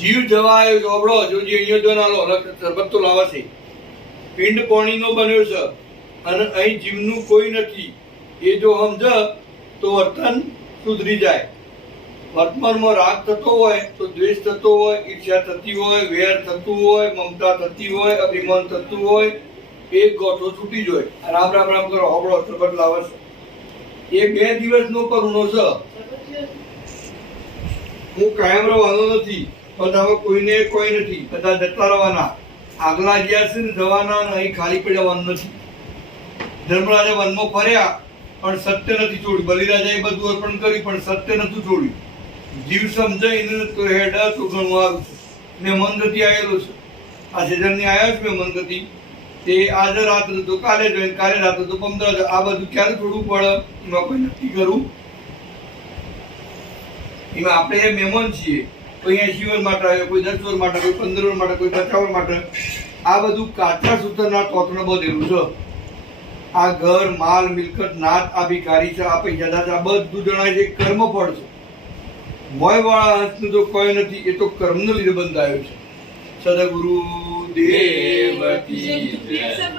જીવ જવા આવ્યો ચોપડો જોજી અહીંયા જો નાલો સરબત તો લાવશે પિંડ પોણીનો બન્યો છે અને અહીં જીવનું કોઈ નથી. એ જો સમજ તો વર્તન સુધરી જાય. વર્તમાનમાં રાગ થતો હોય તો દ્વેષ થતો હોય ઈર્ષ્યા થતી હોય વેર થતું હોય મમતા થતી હોય અભિમાન થતું હોય એ ગોઠો છૂટી જોય. રામ રામ રામ કરો હોબળો સરબત લાવે છે એ બે દિવસનો કરુણો છે. હું કાયમ રહેવાનો નથી. હવે કોઈને કોઈ નથી. બધા જતા રહેવાના. આગલા જ્યાં છે ને જવાના અહીં ખાલી પડવાનું નથી. ધર્મરાજા વનમાં ફર્યા, પણ સત્ય નથી છોડ્યું. બલિરાજાએ બધું અર્પણ કર્યું, પણ સત્ય નથી છોડ્યું. જીવ સમજાઈને તો તો ઘણું સારું છે. મેં મંદથી આવેલો છે. આ seasonની આવ્યા છે મેં મંદથી. તે આજે રાત્રે તો કાલે જોઈને કાલે રાત્રે તો પંદર આ બધું ક્યારે છોડવું પડે? એમાં કોઈ નક્કી કરવું એમાં આપણે એ મહેમાન છીએ. એસી વર્ષ માટે આવ્યો, કોઈ દસ માટે, કોઈ પંદર માટે, કોઈ પચાસ માટે. આ બધું કાચા સૂત્રના તોતને બધેલું છે. આ ઘર, માલ, મિલકત, નાત આ ભિખારી છે, આ પૈસાદાર છે આ બધું જણાય છે કર્મ ફળ છે. મોયવાળા હંસનું તો કોઈ નથી, એ તો કર્મનો લીધે બંધાયો છે. સદગુરુ દેવ દેવકી જય.